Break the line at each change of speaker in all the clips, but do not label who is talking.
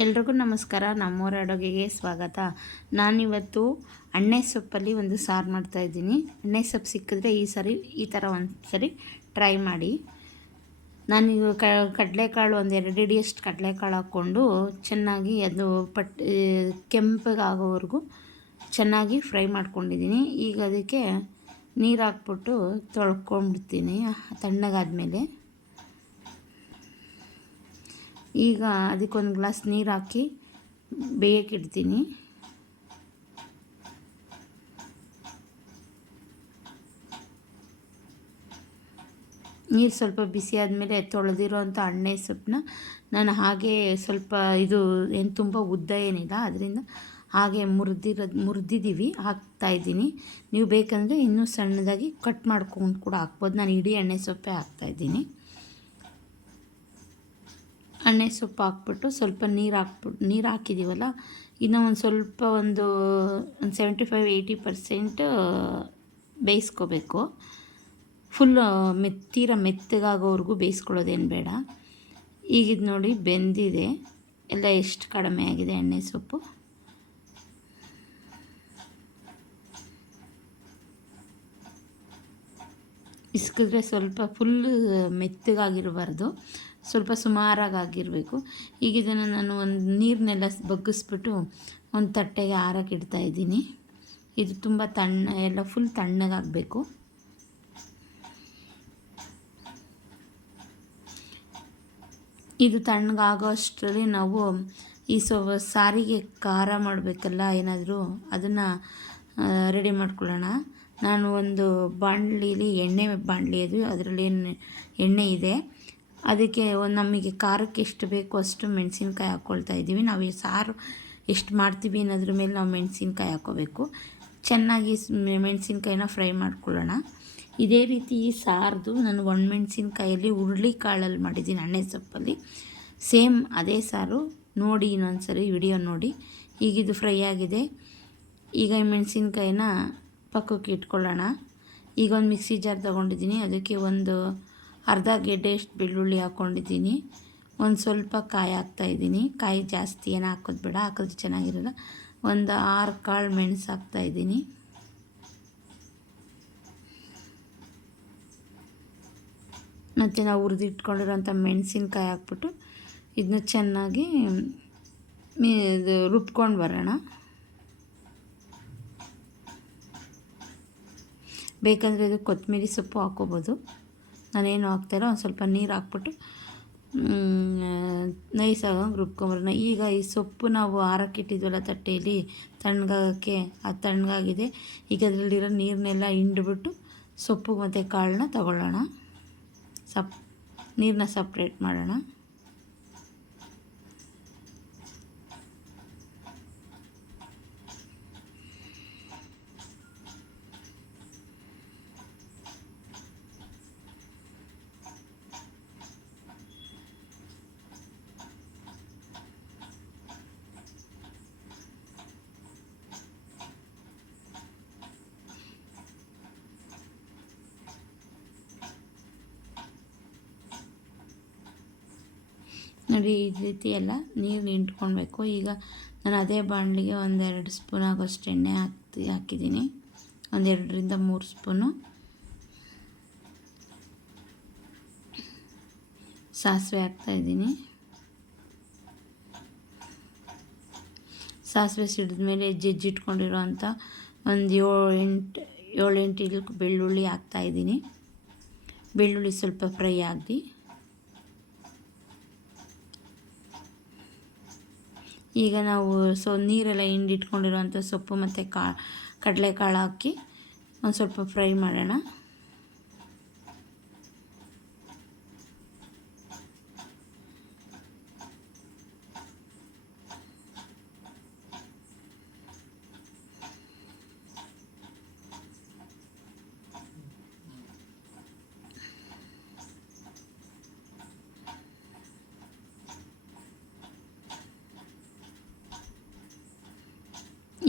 ಎಲ್ರಿಗೂ ನಮಸ್ಕಾರ. ನಮ್ಮೂರ ಅಡುಗೆಗೆ ಸ್ವಾಗತ. ನಾನಿವತ್ತು ಅಣ್ಣೆ ಸೊಪ್ಪಲ್ಲಿ ಒಂದು ಸಾರು ಮಾಡ್ತಾಯಿದ್ದೀನಿ ಅಣ್ಣೆ ಸೊಪ್ಪು ಸಿಕ್ಕಿದ್ರೆ ಈ ಸರಿ, ಈ ಥರ ಒಂದು ಸರಿ ಟ್ರೈ ಮಾಡಿ. ನಾನೀಗ ಕಡಲೆಕಾಳು ಒಂದು ಎರಡು ಹಿಡಿಯಷ್ಟು ಕಡಲೆಕಾಳು ಹಾಕ್ಕೊಂಡು ಚೆನ್ನಾಗಿ ಅದು ಪಟ್ ಕೆಂಪಗಾಗೋವರೆಗೂ ಚೆನ್ನಾಗಿ ಫ್ರೈ ಮಾಡ್ಕೊಂಡಿದ್ದೀನಿ. ಈಗ ಅದಕ್ಕೆ ನೀರು ಹಾಕ್ಬಿಟ್ಟು ತೊಳ್ಕೊಂಡ್ಬಿಡ್ತೀನಿ, ತಣ್ಣಗಾದ್ಮೇಲೆ. ಈಗ ಅದಕ್ಕೊಂದು ಗ್ಲಾಸ್ ನೀರು ಹಾಕಿ ಬೇಯಕ್ಕಿಡ್ತೀನಿ ನೀರು ಸ್ವಲ್ಪ ಬಿಸಿ ಆದಮೇಲೆ ತೊಳೆದಿರೋಂಥ ಅಣ್ಣೆ ಸೊಪ್ಪನ್ನ ನಾನು ಹಾಗೆ ಸ್ವಲ್ಪ ಇದು ಏನು ತುಂಬ ಉದ್ದ ಏನಿಲ್ಲ ಅದರಿಂದ ಹಾಗೆ ಮುರಿದಿರೋದು ಮುರಿದಿದ್ದೀವಿ ಹಾಕ್ತಾಯಿದ್ದೀನಿ ನೀವು ಬೇಕಂದರೆ ಇನ್ನೂ ಸಣ್ಣದಾಗಿ ಕಟ್ ಮಾಡ್ಕೊಂಡು ಕೂಡ ಹಾಕ್ಬೋದು. ನಾನು ಇಡೀ ಎಣ್ಣೆ ಸೊಪ್ಪೆ ಹಾಕ್ತಾಯಿದ್ದೀನಿ ಎಣ್ಣೆ ಸೊಪ್ಪು ಹಾಕ್ಬಿಟ್ಟು ಸ್ವಲ್ಪ ನೀರು ಹಾಕ್ಬಿಟ್ಟು ನೀರು ಹಾಕಿದ್ದೀವಲ್ಲ ಇನ್ನು ಒಂದು ಸ್ವಲ್ಪ ಒಂದು ಒಂದು ಸೆವೆಂಟಿ ಫೈವ್ ಏಯ್ಟಿ ಪರ್ಸೆಂಟ್ ಬೇಯಿಸ್ಕೋಬೇಕು ಫುಲ್ ಮೆತ್ತೀರ ಮೆತ್ತಗಾಗೋವರೆಗೂ ಬೇಯಿಸ್ಕೊಳ್ಳೋದೇನು ಬೇಡ. ಈಗಿದ್ದು ನೋಡಿ ಬೆಂದಿದೆ. ಎಲ್ಲ ಎಷ್ಟು ಕಡಿಮೆ ಆಗಿದೆ ಎಣ್ಣೆ ಸೊಪ್ಪು. ಇಸ್ಕಿದ್ರೆ ಸ್ವಲ್ಪ ಫುಲ್ ಮೆತ್ತಗಾಗಿರಬಾರ್ದು. ಸ್ವಲ್ಪ ಸುಮಾರಾಗಿ ಆಗಿರಬೇಕು ಈಗ ಇದನ್ನು ನಾನು ಒಂದು ನೀರನ್ನೆಲ್ಲ ಬಗ್ಗಿಸ್ಬಿಟ್ಟು ಒಂದು ತಟ್ಟೆಗೆ ಆರಕ್ಕೆ ಇಡ್ತಾ ಇದ್ದೀನಿ. ಇದು ತುಂಬ ತಣ್ಣ, ಎಲ್ಲ ಫುಲ್ ತಣ್ಣಗಾಗಬೇಕು. ಇದು ತಣ್ಣಗಾಗೋ ಅಷ್ಟರಲ್ಲಿ ನಾವು ಈ ಸೊ, ಸಾರಿಗೆ ಖಾರ ಮಾಡಬೇಕಲ್ಲ, ಏನಾದರೂ ಅದನ್ನು ರೆಡಿ ಮಾಡ್ಕೊಳ್ಳೋಣ. ನಾನು ಒಂದು ಬಾಣಲಿಲಿ ಎಣ್ಣೆ ಬಾಣಲಿ ಅದು, ಅದರಲ್ಲಿ ಎಣ್ಣೆ ಇದೆ. ಅದಕ್ಕೆ ಒಂದು ನಮಗೆ ಖಾರಕ್ಕೆ ಎಷ್ಟು ಬೇಕೋ ಅಷ್ಟು ಮೆಣಸಿನ್ಕಾಯಿ ಹಾಕ್ಕೊಳ್ತಾ ಇದ್ದೀವಿ. ನಾವು ಈ ಸಾರು ಎಷ್ಟು ಮಾಡ್ತೀವಿ ಅನ್ನೋದ್ರ ಮೇಲೆ ನಾವು ಮೆಣಸಿನ್ಕಾಯಿ ಹಾಕ್ಕೋಬೇಕು ಚೆನ್ನಾಗಿ ಮೆಣಸಿನ್ಕಾಯಿನ ಫ್ರೈ ಮಾಡ್ಕೊಳ್ಳೋಣ. ಇದೇ ರೀತಿ ಈ ಸಾರದು ನಾನು ಒಣಮೆಣ್ಸಿನ್ಕಾಯಲ್ಲಿ ಹುರುಳಿ ಕಾಳಲ್ಲಿ ಮಾಡಿದ್ದೀನಿ ಅಣ್ಣೆ ಸೊಪ್ಪಲ್ಲಿ. ಸೇಮ್ ಅದೇ ಸಾರು. ನೋಡಿ ಇನ್ನೊಂದು ಸರಿ ವಿಡಿಯೋ ನೋಡಿ. ಈಗಿದು ಫ್ರೈ ಆಗಿದೆ. ಈಗ ಈ ಮೆಣಸಿನ್ಕಾಯಿನ ಪಕ್ಕಕ್ಕೆ ಇಟ್ಕೊಳ್ಳೋಣ. ಈಗ ಒಂದು ಮಿಕ್ಸಿ ಜಾರ್ ತೊಗೊಂಡಿದ್ದೀನಿ. ಅದಕ್ಕೆ ಒಂದು ಅರ್ಧ ಗೆಡ್ಡೆಯಷ್ಟು ಬೆಳ್ಳುಳ್ಳಿ ಹಾಕ್ಕೊಂಡಿದ್ದೀನಿ ಒಂದು ಸ್ವಲ್ಪ ಕಾಯಿ ಹಾಕ್ತಾಯಿದ್ದೀನಿ ಕಾಯಿ ಜಾಸ್ತಿ ಏನು ಹಾಕೋದು ಬೇಡ, ಹಾಕಿದ್ರೆ ಚೆನ್ನಾಗಿರಲ್ಲ. ಒಂದು ಆರು ಕಾಳು ಮೆಣಸು ಹಾಕ್ತಾಯಿದ್ದೀನಿ ಮತ್ತು ನಾವು ಹುರಿದಿಟ್ಕೊಂಡಿರೋಂಥ ಮೆಣಸಿನ್ಕಾಯಿ ಹಾಕ್ಬಿಟ್ಟು ಇದನ್ನ ಚೆನ್ನಾಗಿ ಇದು ರುಬ್ಕೊಂಡು ಬರೋಣ. ಬೇಕಂದರೆ ಇದು ಕೊತ್ತಂಬರಿ ಸೊಪ್ಪು ಹಾಕ್ಕೋಬೋದು ನಾನೇನು ಹಾಕ್ತಾಯಿರೋ ಒಂದು ಸ್ವಲ್ಪ ನೀರು ಹಾಕ್ಬಿಟ್ಟು ನೈಸಾಗಂಗೆ ರುಬ್ಕೊಂಬರೋಣ. ಈಗ ಈ ಸೊಪ್ಪು ನಾವು ಹಾರಕ್ಕಿಟ್ಟಿದ್ವಲ್ಲ ತಟ್ಟೆಯಲ್ಲಿ, ತಣ್ಣಗಾಗೋಕ್ಕೆ ಅದು ತಣ್ಣಗಾಗಿದೆ. ಈಗ ಅದರಲ್ಲಿರೋ ನೀರನ್ನೆಲ್ಲ ಹಿಂಡ್ಬಿಟ್ಟು ಸೊಪ್ಪು ಮತ್ತು ಕಾಳನ್ನ ತಗೊಳ್ಳೋಣ. ಸಪ್, ನೀರನ್ನ ಸಪ್ರೇಟ್ ಮಾಡೋಣ. ನೋಡಿ, ಈ ರೀತಿ ಎಲ್ಲ ನೀರು ನಿಂಟ್ಕೊಳ್ಬೇಕು ಈಗ ನಾನು ಅದೇ ಬಾಣಲಿಗೆ ಒಂದೆರಡು ಸ್ಪೂನ್ ಆಗೋಷ್ಟು ಎಣ್ಣೆ ಹಾಕ್ತಿ, ಹಾಕಿದ್ದೀನಿ. ಒಂದೆರಡರಿಂದ ಮೂರು ಸ್ಪೂನು ಸಾಸಿವೆ ಹಾಕ್ತಾಯಿದ್ದೀನಿ ಸಾಸಿವೆ ಸಿಡಿದ ಮೇಲೆ ಜಜ್ಜಿಟ್ಕೊಂಡಿರೋ ಅಂಥ ಒಂದು ಏಳು ಎಂಟು ಏಳೆಂಟು ಎಂಟು ಬೆಳ್ಳುಳ್ಳಿ ಹಾಕ್ತಾಯಿದ್ದೀನಿ ಬೆಳ್ಳುಳ್ಳಿ ಸ್ವಲ್ಪ ಫ್ರೈ ಆಗಲಿ. ಈಗ ನಾವು ಸೊ ನೀರೆಲ್ಲ ಹಿಂಡಿಟ್ಕೊಂಡಿರುವಂಥ ಸೊಪ್ಪು ಮತ್ತು ಕಾ ಕಡಲೆಕಾಳು ಹಾಕಿ ಒಂದು ಸ್ವಲ್ಪ ಫ್ರೈ ಮಾಡೋಣ.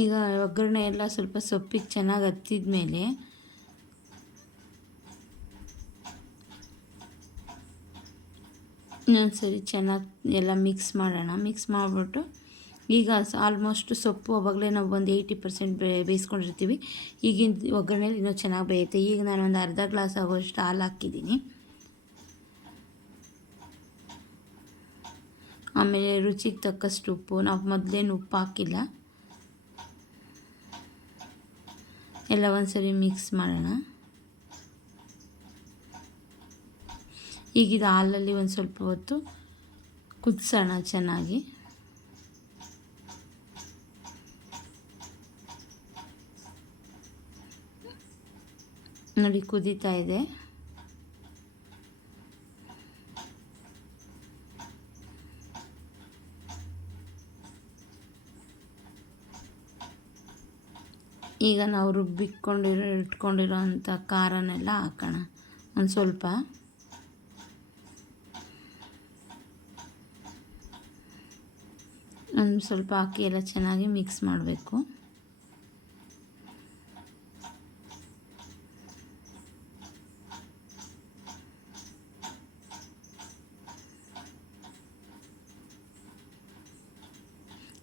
ಈಗ ಒಗ್ಗರಣೆ ಎಲ್ಲ ಸ್ವಲ್ಪ ಸೊಪ್ಪಿಗೆ ಚೆನ್ನಾಗಿ ಹತ್ತಿದ ಮೇಲೆ ಇನ್ನೊಂದ್ಸರಿ ಚೆನ್ನಾಗಿ ಎಲ್ಲ ಮಿಕ್ಸ್ ಮಾಡೋಣ. ಮಿಕ್ಸ್ ಮಾಡಿಬಿಟ್ಟು ಈಗ ಆಲ್ಮೋಸ್ಟ್ ಸೊಪ್ಪು ಅವಾಗಲೇ ನಾವು ಒಂದು ಏಯ್ಟಿ ಪರ್ಸೆಂಟ್ ಬೇಯಿಸ್ಕೊಂಡಿರ್ತೀವಿ. ಈಗಿನ ಒಗ್ಗರಣೆಲಿ ಇನ್ನೂ ಚೆನ್ನಾಗಿ ಬೇಯುತ್ತೆ. ಈಗ ನಾನು ಒಂದು ಅರ್ಧ ಗ್ಲಾಸ್ ಆಗೋಷ್ಟು ಹಾಲು ಹಾಕಿದ್ದೀನಿ. ಆಮೇಲೆ ರುಚಿಗೆ ತಕ್ಕಷ್ಟು ಉಪ್ಪು. ನಾವು ಮೊದಲೇನು ಉಪ್ಪು ಹಾಕಿಲ್ಲ. ಎಲ್ಲ ಒಂದ್ಸರಿ ಮಿಕ್ಸ್ ಮಾಡೋಣ. ಈಗಿದ ಹಾಲಲ್ಲಿ ಒಂದು ಸ್ವಲ್ಪ ಹೊತ್ತು ಕುದಿಸೋಣ ಚೆನ್ನಾಗಿ. ನೋಡಿ ಕುದೀತಾ ಇದೆ. ಈಗ ನಾವು ರುಬ್ಬಿಟ್ಕೊಂಡಿರೋ ಇಟ್ಕೊಂಡಿರೋ ಅಂಥ ಖಾರನೆಲ್ಲ ಹಾಕೋಣ. ಒಂದು ಸ್ವಲ್ಪ. ಒಂದು ಸ್ವಲ್ಪ ಹಾಕಿ ಎಲ್ಲ ಚೆನ್ನಾಗಿ ಮಿಕ್ಸ್ ಮಾಡಬೇಕು.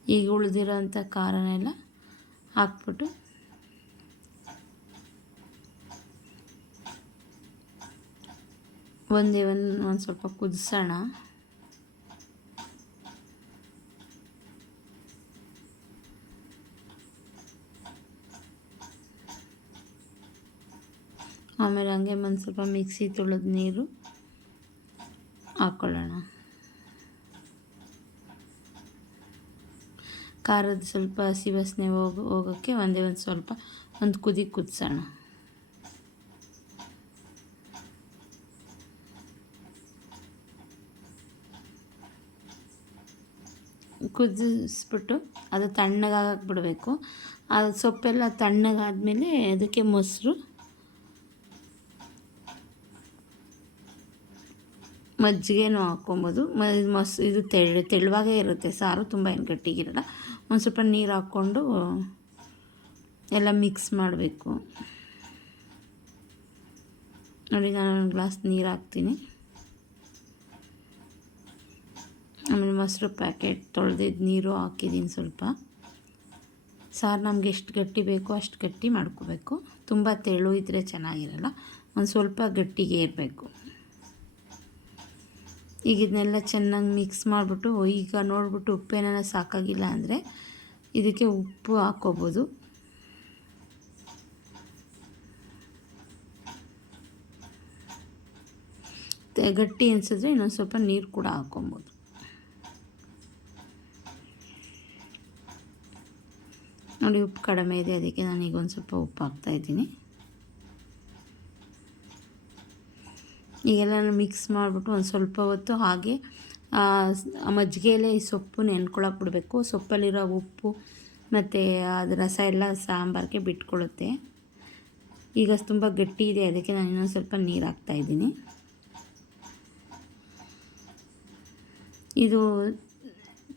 ಈಗ ಉಳಿದಿರೋಂಥ ಖಾರನೆಲ್ಲ ಹಾಕ್ಬಿಟ್ಟು ಒಂದೇ ಒಂದು ಒಂದು ಸ್ವಲ್ಪ ಕುದಿಸೋಣ. ಆಮೇಲೆ ಹಂಗೆ ಒಂದು ಸ್ವಲ್ಪ ಮಿಕ್ಸಿ ತೊಳೆದ ನೀರು ಹಾಕ್ಕೊಳ್ಳೋಣ ಖಾರದ ಸ್ವಲ್ಪ ಹಸಿ ವಾಸನೆ ಹೋಗಿ, ಹೋಗೋಕ್ಕೆ ಒಂದೇ ಒಂದು ಸ್ವಲ್ಪ ಒಂದು ಕುದಿ ಕುದಿಸೋಣ. ಕುದಿಸ್ಬಿಟ್ಟು ಅದು ತಣ್ಣಗಾಗಕ್ಕೆ ಬಿಡಬೇಕು ಅದು ಸೊಪ್ಪೆಲ್ಲ ತಣ್ಣಗಾದಮೇಲೆ ಅದಕ್ಕೆ ಮೊಸರು, ಮಜ್ಜಿಗೆನೂ ಹಾಕ್ಕೊಬೋದು. ಮ ಮೊಸ್, ಇದು ತೆಳು ತೆಳುವಾಗೇ ಇರುತ್ತೆ. ಸಾರು ತುಂಬ ಏನು ಗಟ್ಟಿಗಿರಲ್ಲ. ಒಂದು ಸ್ವಲ್ಪ ನೀರು ಹಾಕ್ಕೊಂಡು ಎಲ್ಲ ಮಿಕ್ಸ್ ಮಾಡಬೇಕು. ನೋಡಿ, ನಾನು ಒಂದು ಗ್ಲಾಸ್ ನೀರು ಹಾಕ್ತೀನಿ. ಆಮೇಲೆ ಮೊಸರು ಪ್ಯಾಕೆಟ್ ತೊಳೆದಿದ್ದು ನೀರು ಹಾಕಿದ್ದೀನಿ ಸ್ವಲ್ಪ. ಸಾರು ನಮ್ಗೆ ಎಷ್ಟು ಗಟ್ಟಿ ಬೇಕೋ ಅಷ್ಟು ಗಟ್ಟಿ ಮಾಡ್ಕೋಬೇಕು. ತುಂಬ ತೆಳು ಇದ್ದರೆ ಚೆನ್ನಾಗಿರಲ್ಲ, ಒಂದು ಸ್ವಲ್ಪ ಗಟ್ಟಿಗೆ ಇರಬೇಕು. ಈಗ ಇದನ್ನೆಲ್ಲ ಚೆನ್ನಾಗಿ ಮಿಕ್ಸ್ ಮಾಡಿಬಿಟ್ಟು, ಈಗ ನೋಡಿಬಿಟ್ಟು ಉಪ್ಪೇನ ಸಾಕಾಗಿಲ್ಲ ಅಂದರೆ ಇದಕ್ಕೆ ಉಪ್ಪು ಹಾಕ್ಕೋಬೋದು. ಗಟ್ಟಿ ಅನಿಸಿದ್ರೆ ಇನ್ನೊಂದು ಸ್ವಲ್ಪ ನೀರು ಕೂಡ ಹಾಕ್ಕೊಬೋದು. ನೋಡಿ, ಉಪ್ಪು ಕಡಿಮೆ ಇದೆ, ಅದಕ್ಕೆ ನಾನೀಗ ಒಂದು ಸ್ವಲ್ಪ ಉಪ್ಪು ಹಾಕ್ತಾಯಿದ್ದೀನಿ ಈಗೆಲ್ಲ ಮಿಕ್ಸ್ ಮಾಡಿಬಿಟ್ಟು ಒಂದು ಸ್ವಲ್ಪ ಹೊತ್ತು ಹಾಗೆ ಮಜ್ಜಿಗೆಯಲ್ಲೇ ಈ ಸೊಪ್ಪು ನೆನ್ಕೊಳಕ್ಕೆ ಬಿಡಬೇಕು. ಸೊಪ್ಪಲ್ಲಿರೋ ಉಪ್ಪು ಮತ್ತು ಅದು ರಸ ಎಲ್ಲ ಸಾಂಬಾರಿಗೆ ಬಿಟ್ಕೊಳ್ಳುತ್ತೆ ಈಗ ತುಂಬ ಗಟ್ಟಿ ಇದೆ, ಅದಕ್ಕೆ ನಾನು ಇನ್ನೊಂದು ಸ್ವಲ್ಪ ನೀರು ಹಾಕ್ತಾಯಿದ್ದೀನಿ ಇದು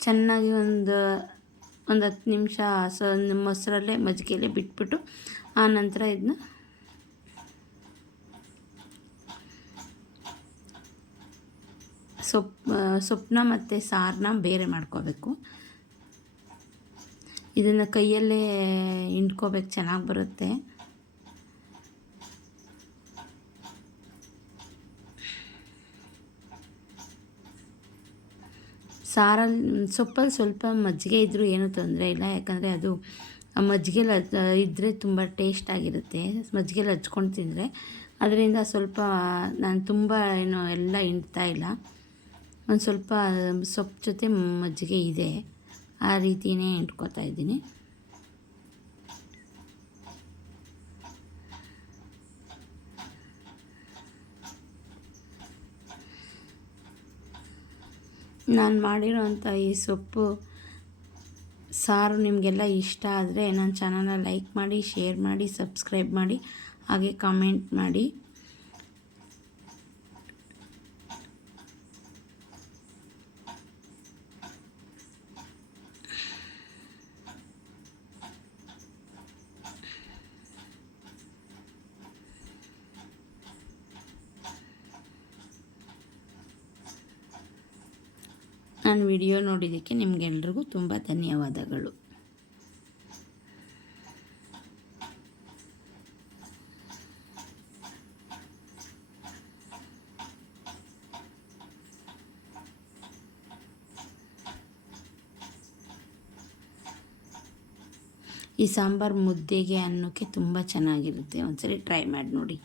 ಚೆನ್ನಾಗಿ ಒಂದು ಒಂದು ಹತ್ತು ನಿಮಿಷ ಸ ಮೊಸರಲ್ಲೇ ಮಜ್ಜಿಗೆಯಲ್ಲೇ ಬಿಟ್ಬಿಟ್ಟು ಆ ನಂತರ ಇದನ್ನ ಸೊಪ್ಪು ಸೊಪ್ಪನ್ನ ಮತ್ತು ಸಾರನ್ನ ಬೇರೆ ಮಾಡ್ಕೋಬೇಕು. ಇದನ್ನು ಕೈಯಲ್ಲೇ ಹಿಂಡ್ಕೋಬೇಕು, ಚೆನ್ನಾಗಿ ಬರುತ್ತೆ. ಸಾರಲ್ಲಿ, ಸೊಪ್ಪಲ್ಲಿ ಸ್ವಲ್ಪ ಮಜ್ಜಿಗೆ ಇದ್ದರೂ ಏನೂ ತೊಂದರೆ ಇಲ್ಲ. ಯಾಕಂದರೆ ಅದು ಮಜ್ಜಿಗೆಲಿ ಇದ್ದರೆ ತುಂಬ ಟೇಸ್ಟಾಗಿರುತ್ತೆ ಮಜ್ಜಿಗೆಲಿ ಹಚ್ಕೊಂಡು ತಿಂದರೆ. ಅದರಿಂದ ಸ್ವಲ್ಪ, ನಾನು ತುಂಬ ಏನು ಎಲ್ಲ ಹಿಂಡ್ತಾ ಇಲ್ಲ. ಒಂದು ಸ್ವಲ್ಪ ಸೊಪ್ಪು ಜೊತೆ ಮಜ್ಜಿಗೆ ಇದೆ. ಆ ರೀತಿಯೇ ಇದ್ದೀನಿ. ನಾನು ಮಾಡಿರೋಂಥ ಈ ಸೊಪ್ಪು ಸಾರು ನಿಮಗೆಲ್ಲ ಇಷ್ಟ ಆದರೆ ನನ್ನ ಚಾನಲ್ನ ಲೈಕ್ ಮಾಡಿ ಶೇರ್ ಮಾಡಿ ಸಬ್ಸ್ಕ್ರೈಬ್ ಮಾಡಿ, ಹಾಗೆ ಕಾಮೆಂಟ್ ಮಾಡಿ. ನನ್ನ ವಿಡಿಯೋ ನೋಡಿದ್ದಕ್ಕೆ ನಿಮಗೆಲ್ರಿಗೂ ತುಂಬ ಧನ್ಯವಾದಗಳು. ಈ ಸಾಂಬಾರು ಮುದ್ದೆಗೆ ಅನ್ನೋಕ್ಕೆ ತುಂಬ ಚೆನ್ನಾಗಿರುತ್ತೆ. ಒಂದ್ಸರಿ ಟ್ರೈ ಮಾಡಿ ನೋಡಿ.